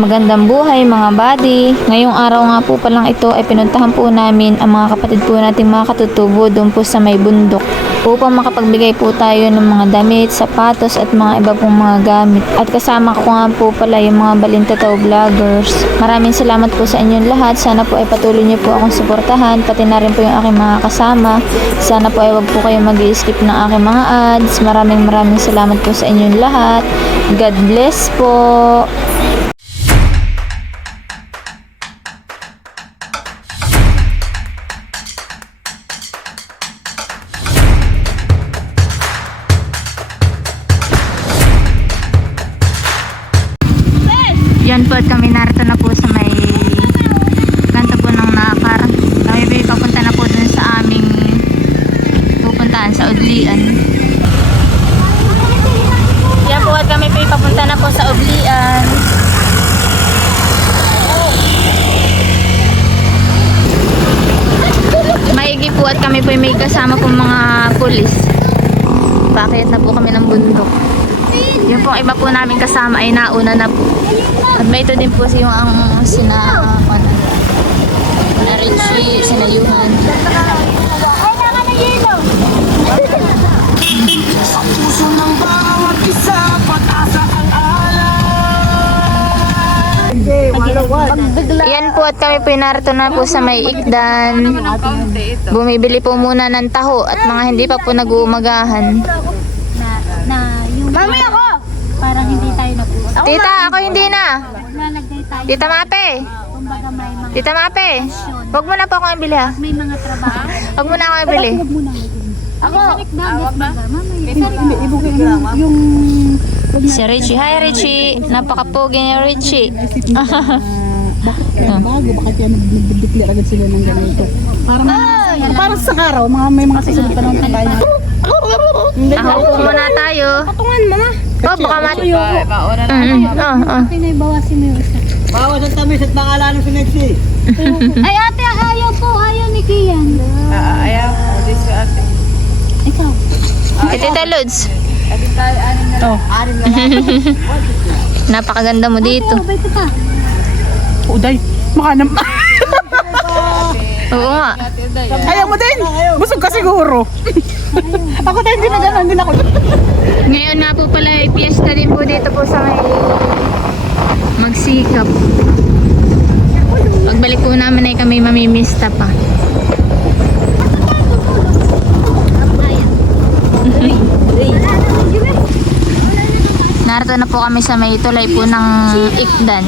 Magandang buhay mga buddy. Ngayong araw nga po palang ito ay pinuntahan po namin ang mga kapatid po nating mga katutubo doon po sa may bundok upang makapagbigay po tayo ng mga damit, sapatos at mga iba pong mga gamit. At kasama ko nga po pala yung mga Balintataw vloggers. Maraming salamat po sa inyong lahat. Sana po ay patuloy niyo po akong suportahan, pati na rin po yung aking mga kasama. Sana po ay wag po kayo mag-i-skip ng aking mga ads. Maraming salamat po sa inyong lahat. God bless po. Yan po at kami narito na po sa may kanto po ng Nakar. Kami po papunta na po dun sa aming pupuntahan sa Udlian. Yan po at kami po papunta na po sa Udlian. Maigi po at kami po may kasama po mga pulis. Bakit na po kami ng bundok. Yung pong iba po namin kasama ay nauna na po. At may ito din po yung ang sina Richie, sina Yuhan. Yan po at kami po narito na po sa may Ikdan. Bumibili po muna ng taho at mga hindi pa po nag-uumagahan. Mami ako! Parang hindi tayo nag-uusap. Tita, ako hindi na. Nalagay tayo. Tita Mape. Kumbaga may mga Tita Mape. Huwag mo na po akong ibili ha. may mga trabaho. Huwag mo na akong ibili. Huwag mo na ako. Awag ba? Si Richie. Hi Richie. Napakapogi ni Richie. Bago, bakit yan nag-declare agad sila ng ganito? Parang sa araw, may mga susunod pa naman tayo. Ako po muna tayo. Patungan mo na. Oh, baka mati. Pinaybawasin mo yung isa. Bawasan tamis at nakala ng sinexy. Ay ate, ayaw po. Ayaw ni Kian. Ayaw ko, this ate. Ikaw. Tita Lods. Arin na Napakaganda mo dito. Ate, ito pa. Uday, makanam. Oo nga. Ayaw mo din. Busog ka siguro. Ako tayo hindi na gano'n, hindi na ako. Ngayon nga po pala ay piyesta din po dito po sa may Magsikap. Pagbalik po namin ay kami mamimista pa. Narito na po kami sa may tulay po ng Ikdan.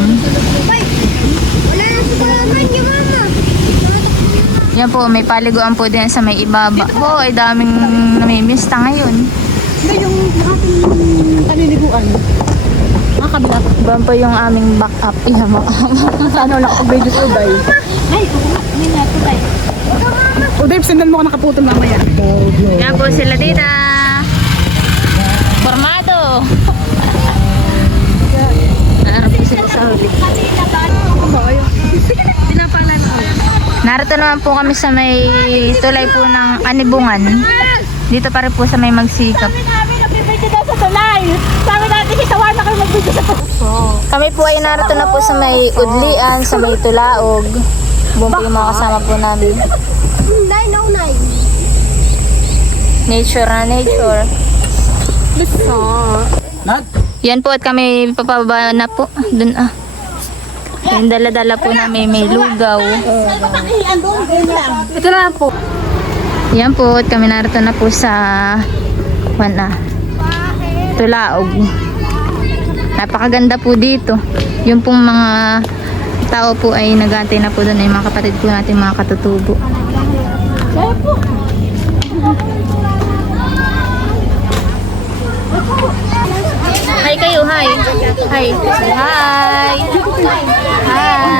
Yan po, may paliguan po din sa may ibaba. Po, ay daming namimista ngayon. Hindi yung aking kaniliguan. Mga kabila. Iban po yung aming backup. Yan mo. Sa ano lang ako video sa Uday. Ay, may nato tayo. Uday, sindan mo ka nakaputol mamaya. Yan po sila dita. Formado. Narito po sila sa huli. Narito naman po kami sa may tulay po ng Anibungan. Dito pa rin po sa may Magsikap. Sabi namin, nagbibigay daw sa tulay. Sabi natin, isawa na kayo magbigay sa tulay. Kami po ay narito na po sa may Udlian, sa may Tulaog. Buong po yung mga kasama po namin. Nay, no, nay. Nature na nature. Nat? Yan po at kami papababa na po. Dun yung dala-dala po namin may lugaw. Ito na po. Yan po at kami narito na po sa Tulaog. Napakaganda po dito. Yung pong mga tao po ay nag-aantay na po doon ay mga kapatid po natin mga katutubo. Hi kayo, hi. Hi. Hi. Hi.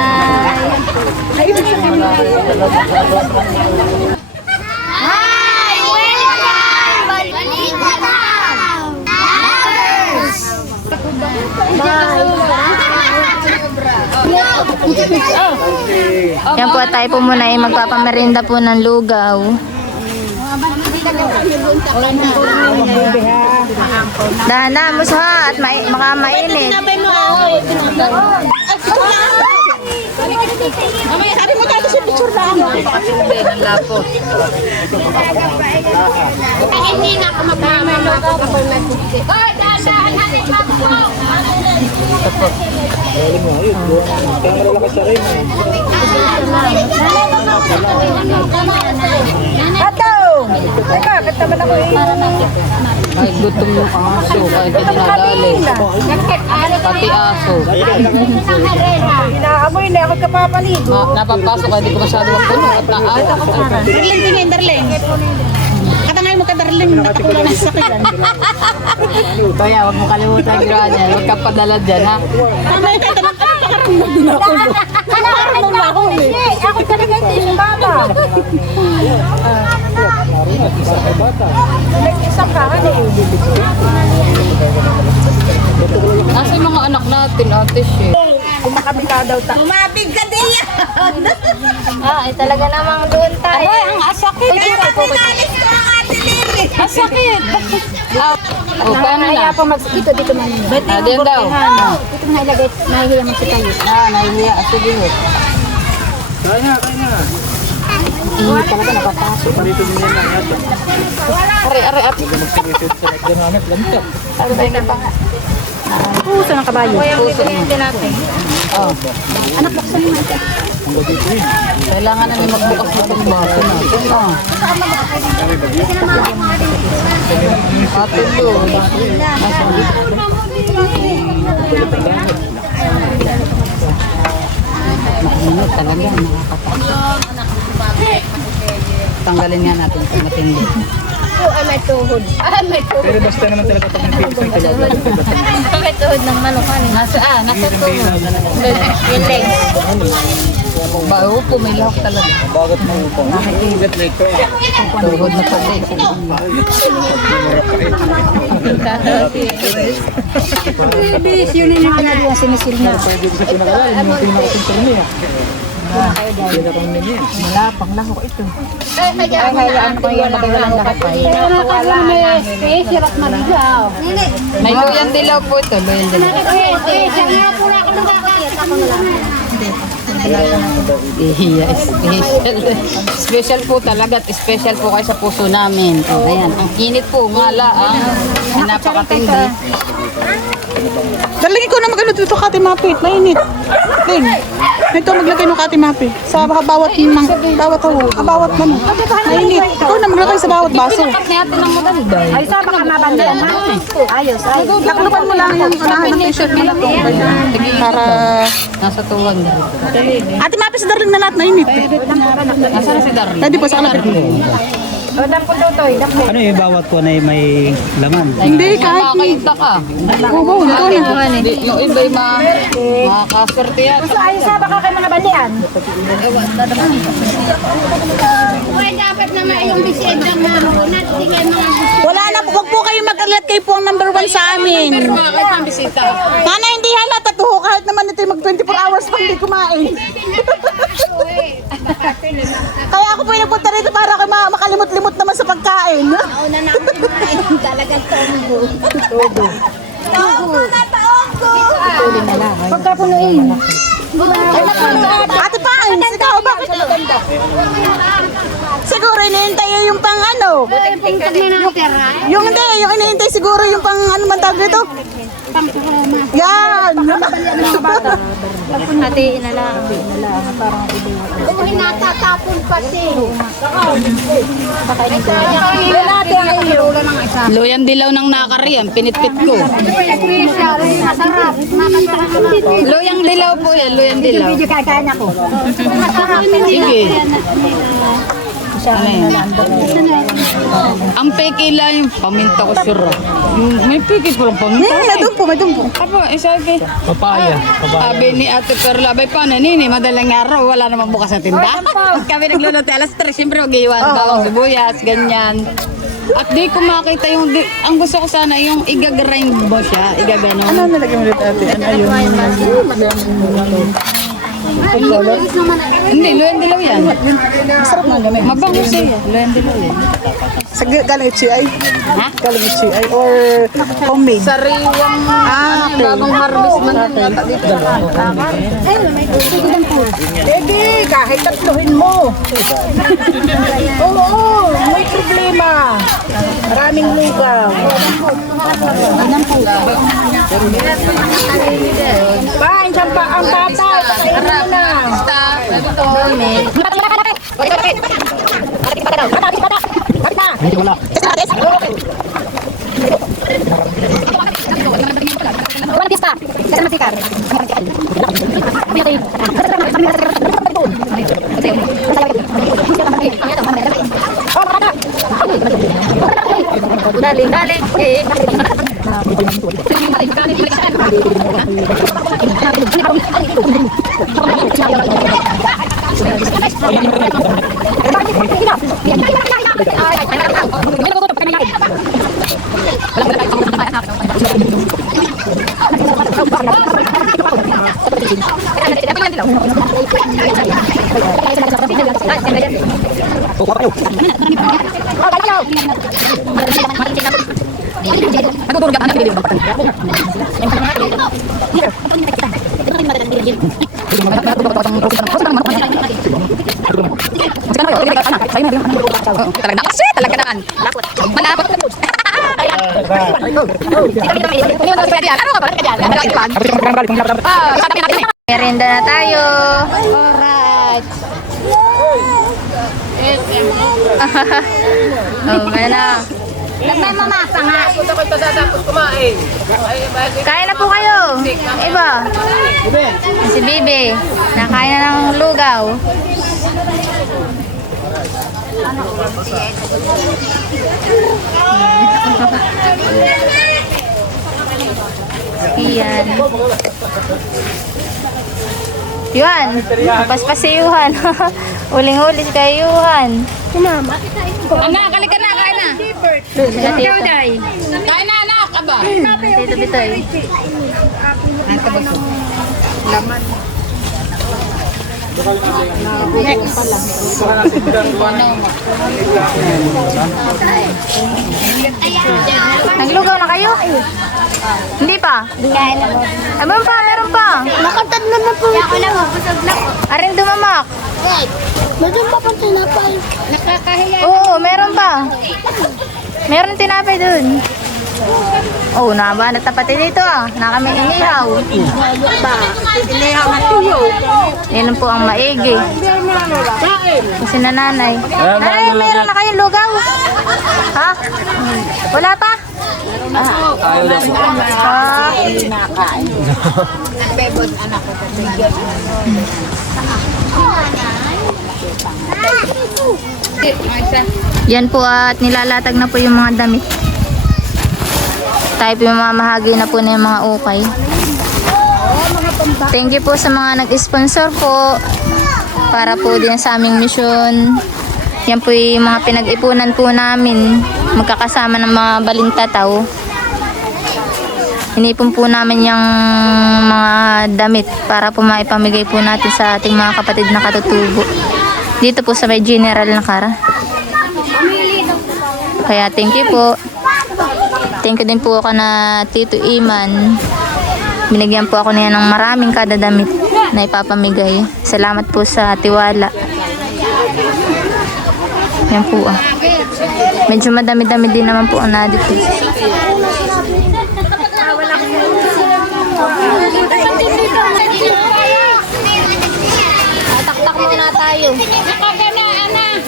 Yan po at tayo po muna ay magpapamerinda po ng lugaw. Dahan-dahan mo sa at makamainit. Mamaya, sabi mo tayo sa picture na ano. Hindi, ng lapot. Hindi na ako magmamalo. Hoy, dahan-dahan natin magpo. Ay, gutom yung aso. Ay, hindi nadali. Pati aso. Inaamoy na ako kapapaligo. Napapasok, hindi ko masyado magpuno. At naata ko. Darling, darling. Katangay mo ka, darling. Nakakulang na sa sakyan. Kaya, huwag mo kalimutan ginawa niya. Huwag ka padala dyan, ha? Mamaya tayo tanong ka, pakaramdam din ako. Pakaramdam na ako eh. Ako talaga hindi si Mama. Nag-isang ka, ano yun? Nasa yung mga anak natin, ate siya. Kumakabi ka daw ta. Umabig ka din yan. Talaga namang doon tayo. Ay, ang asakit. Pinalis ko ang ate Lily. Ang sakit. O, paano na? Dito man yun. Ah, diyan daw. Dito na ilagay, nahihiya mo si tayo. Ah, nahihiya. Sige, ho. Hindi talaga napapasok. Are, at. Puso ng kabayo. Puso mo. Oh. Anak, buksan mo. Kailangan na may magbukas na itong baso natin, ah. Ate Lu. Mainit talaga, nakakapasok. Tanggalin nga natin kung matindi. May tuhod. May tuhod. Pero basta naman talaga pag nag-fix ng talaga. May tuhod ng manok. Nasa tulo. Yung legs. Baho po, may lahok talaga. Bagot mo upang. Nakikugat na ito. Tuhod na pati. Yun yung pinagawa sinisil na. Pwede ko sa pinakalaan. Yung pinakasintor niya. Pinakang Malapang lahok ito. Hayaan ko yung magawalan lahat. Wala na. Sirat maligaw. May luyang dilaw po ito. Luyang dilaw. Iya, special. Special po talaga at special po kayo sa puso namin. O, ayan. Ang init po, ngala. Ang napakatindi. Darling, ikaw na mag-ano dito, Kati Mapit. Mainit. Din. Ito maglagay ng Kati Mapit. Sa bawat bawat ano. Mainit. Ikaw na maglagay sa bawat baso. Pinakat ni ate ng maganda. Ay, sa baka mabanda na. Ayos, ay. Takluban mo lang yung unahan ng t-shirt nila. Para... Nasa tuwag na. Ate Mapit sa darling na lahat, mainit. Nasaan si Darling? Pwede po sa kalapit. O, dampo tutoy, dampo. Ano yung bawat ko na may laman? Hindi, kahit... Makakaita ka. Oo, ikaw na. Yung iba'y makakaswerte yan. Ayos sa baka kayo mga balian. Uy, dapat naman yung bisid ng marunat. Hindi kayo mga gusto. Wala na po, wag po kayo mag-alat kayo po ang number 1 sa amin. Makakait ng bisita. Sana hindi halata to, kahit naman ito mag 24 hours pa hindi kumain. Kaya ako po yung nagpunta rito para kayo makalimot-limot naman sa pagkain. Una na ako kumain. Talagang tombo. Tombo na tombo. Pagkapunuin. Ate Pain, ikaw bakit? Siguro inihintay yung pang ano. Yung hindi, yung inihintay siguro yung pang ano man tawag dito. Yan. Ate, inalang. Kung natatapon pati. Luyang dilaw ng nakariyan, pinitpit ko. Masarap. Luyang dilaw po yan, luyang dilaw. Video kakain ako. Masarap. Sige. Ano yan? Ang peke lang yung paminta ko sura. May peke po lang paminta. May dumpo. Apa, sabi. Papaya. Sabi ni Ate Perla, bay paano nini, madalang araw, wala namang bukas sa tinda. Kami nagluluto alas 3, siyempre mag-iwan, bawang sibuyas, ganyan. At di ko makita yung, ang gusto ko sana yung igagrind mo siya, igagano. Ano nalagay mo dito ate? Ano yung... Hindi, luyang dilaw yan. Sarap ng gamit. Mabango siya, luyang dilaw yan. Sa galing HCI? Ha? Galing HCI or homemade? Sariwang Okay. bagong harvest man yung yata dito. Pwede, kahit tatluhin mo. Oo, may problema. Maraming lugaw. Pain, sampa ang tatay. Pakainin mo na. Talaga naman. Malapot. Merienda na tayo. Alright. Okay na. May mamasa nga. Kain na po kayo. Iba. Si Bibi. Nakain na ng lugaw. Iyan. Yuhan. Paspas si Yuhan. Uling-uli si kay Yuhan. Anak, kalika na, kain na. Sila tito. Kain na, anak. Aba. Tito Bitoy. Naglugaw na kayo? Hindi pa? Meron pa, meron pa. Nakatadlo na po. Ako na po, busog na po. Aring dumamak. Medyo pa pang tinapay. Nakakahiya. Oo, meron pa. Meron tinapay dun. Oh, naba, natapati dito ah. Na kami inihaw. Inihaw na tuyo. Yan po ang maigi. Kasi nanay. Nanay, meron na kayong lugaw? Ha? Wala pa? Ah. Yan po at nilalatag na po yung mga damit. Tayo po mamahagi na po na yung mga ukay. Thank you po sa mga nag-sponsor po para po din sa aming mission. Yan po yung mga pinag-ipunan po namin magkakasama ng mga balintataw. Inipon po namin yung mga damit para po maipamigay po natin sa ating mga kapatid na katutubo. Dito po sa may General Nakara. Kaya thank you po. Thank you din po ako na Tito Iman. Binigyan po ako niya ng maraming kadadamit na ipapamigay. Salamat po sa tiwala. Yan po ah. Medyo madami-dami din naman po ang nadito. Taktak muna tayo. Nakagana, anak.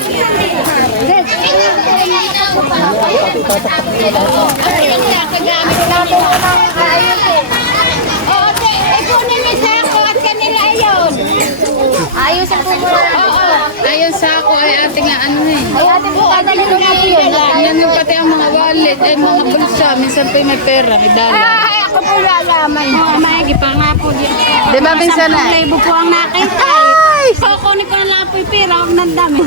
Kagamit natin ng ayos eh. Oo, ikunin mo sa ako at kanila ayon. Ayos po muna. Ayun sa ako ay ating ano eh. Ay ate po, kadali ko ngayon. Yan yung pati ang mga wallet, ay mga bulsa. Minsan pa may pera, may dala. Ay, ako po lalaman. Maigi pa nga po dito. Di ba minsan na? Libo po ang nakita. Ay! Kukunin ko na lang po yung pera. Huwag nang dami.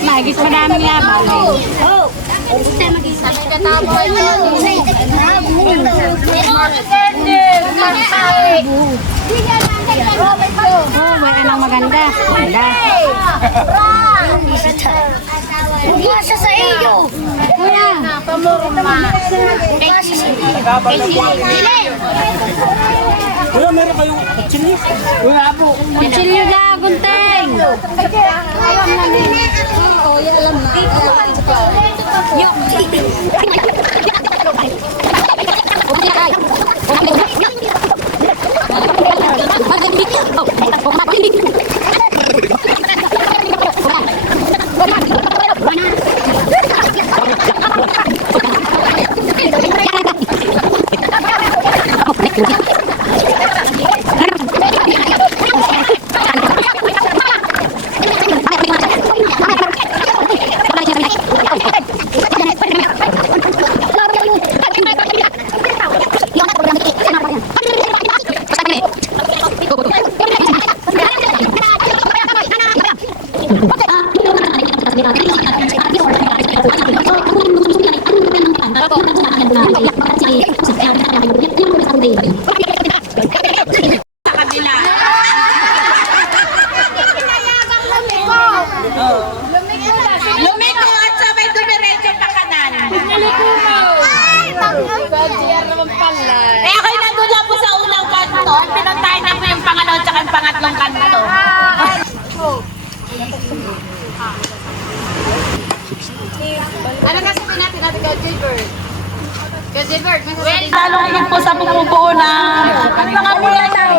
Magis madaming laban. Oh! Gusto mag-isa. Katapos ito. Oh, may anong maganda. Maganda. Buka siya sa iyo. Kuya. Pamurma. Buka siya sa iyo. Kuya, meron kayong chili? Kuya, po. Pichilyo na, gunteng. Lumiko at sabay dumiretso pa kanan. Eh, ako'y nandun lang po sa unang kanto. Pinuntahin na po yung pangalaw at yung pangatlong kanto. Ano nga sabihin natin kay Gilbert? Kay Gilbert, may sasabihin. Talungin po sa bumubuo na mga mula ng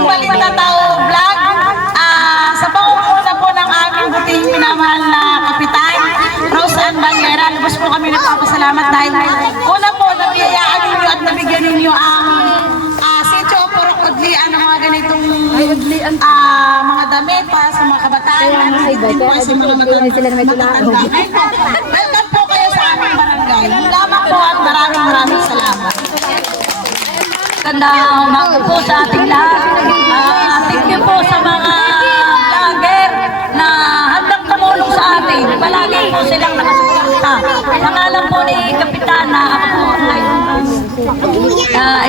Balintataw Vlog. Sa pangunguna po ng aming buting minamahal na kapitan, Rose Ann Valera, lubos po kami nagpapasalamat dahil una po, nabiyayaan ninyo at nabigyan ninyo ang Sitio Purok Udlian ng mga ganitong mga damit para sa mga kabataan. Sa mga matatanda. Welcome po kayo sa aming barangay. Lamang po at maraming salamat. Magandang umaga po sa ating lahat. Thank you po sa mga vlogger na handang tumulong sa atin. Palagi po silang nakasuporta. Pangalan po ni Kapitana, ako po ngayon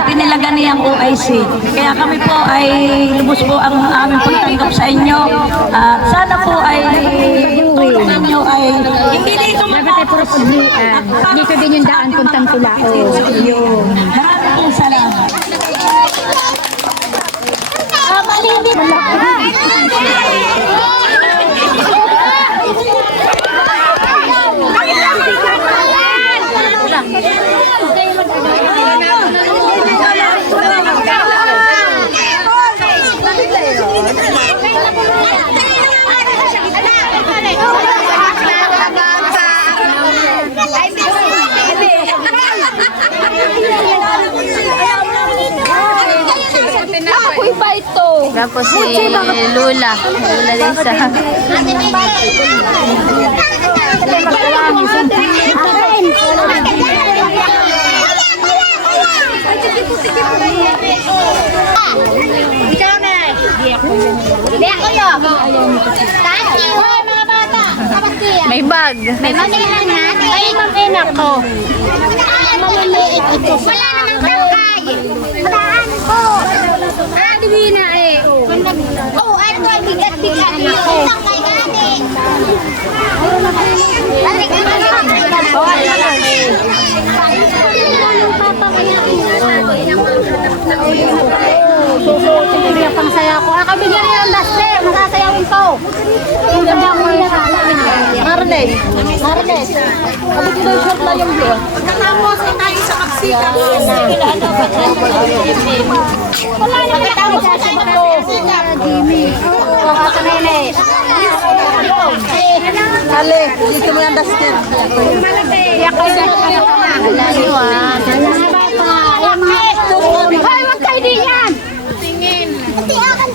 itinilaga niyang OIC. Kaya kami po ay lubos po ang aming pagtanggap sa inyo. Sana po ay yung tulong ninyo ay hindi dito Dito din yung daan puntang Tulao. Maraming pong salamat. Tapos si Lula. Lula Lisa. Ikaw na. Hindi ako yun. Thank you. Mga bata. May bag. May mamilan na. Ay, mag-inak ko. Maliliit ito. Wala namang tangkay. Saan po? Divina eh. Oh, ano ba? Bigat-bigat. Yung tangkay natin. Susuotin niya pang saya ko. Kabigyan niya ng daste. Masasayawin ko. Yung ganda mo yung Marley. Marley. Kabigyan ng short lang yung view. Pagkatapos ay tayo sa Magsika. Wala na matapos sa bato. Jimmy. Kasanele. Ale, dito mo yung duster. Ako sa Layo ah. Hoy, wag kayo din yan! Tingin. Pati akan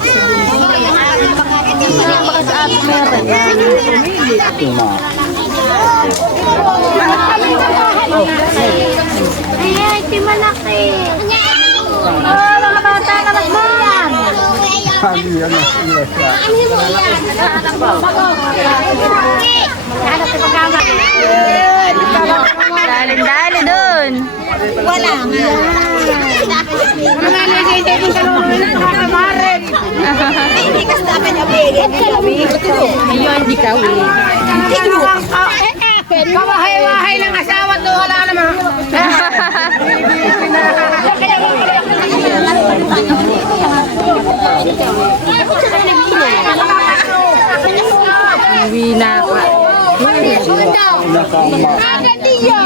ay, ti malaki. Mga bata na magbayan. Dali dun. Wala nga. Ayun, di ka, Kawahay-wahay ng asawa to, wala naman. Wina ka. Agad niyo.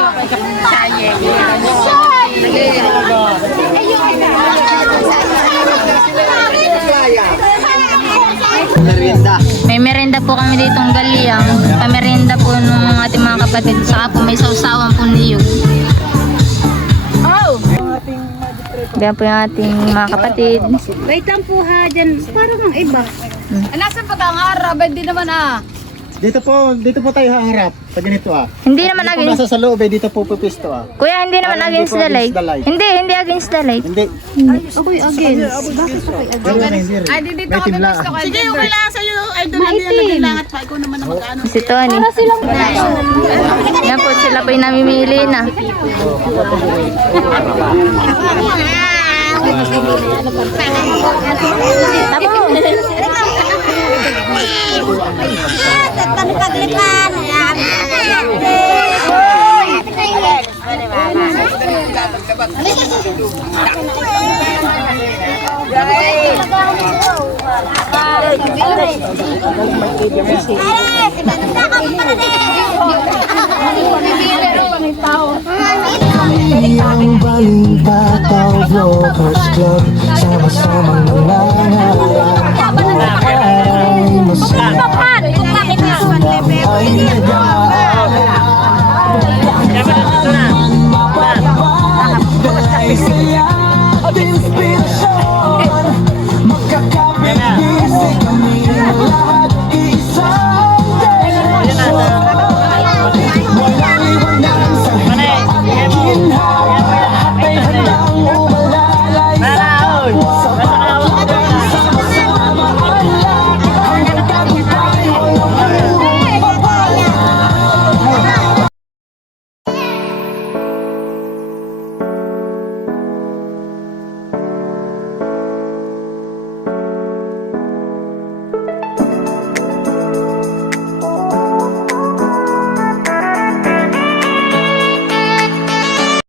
May merenda po kami ditong galiyang. Pamerenda po ng ating mga kapatid. Saka po may sausawan po niyog. Yan po yung ating mga kapatid. Wait lang po ha, dyan. Parang ang iba. Nasaan pa ang harap? Hindi naman Dito po tayo haharap. Sa ganito Hindi naman Kung against... nasa sa loob dito po pipisto Kuya, hindi naman Hindi against po the light. against the light. Hindi against the light. Hindi. Ako'y against. Bakit ako'y against? Ay, dito May kami timla. gusto ko. Sige, okay lang sa'yo. Ay, doon na nila naglalangat pa. Ikaw naman ang mag-ano. Si Tony. Yan po, sila po yung namimili na. Ang baling bataw Vloggers Club sama-samang nangangarap ay masaya ay naging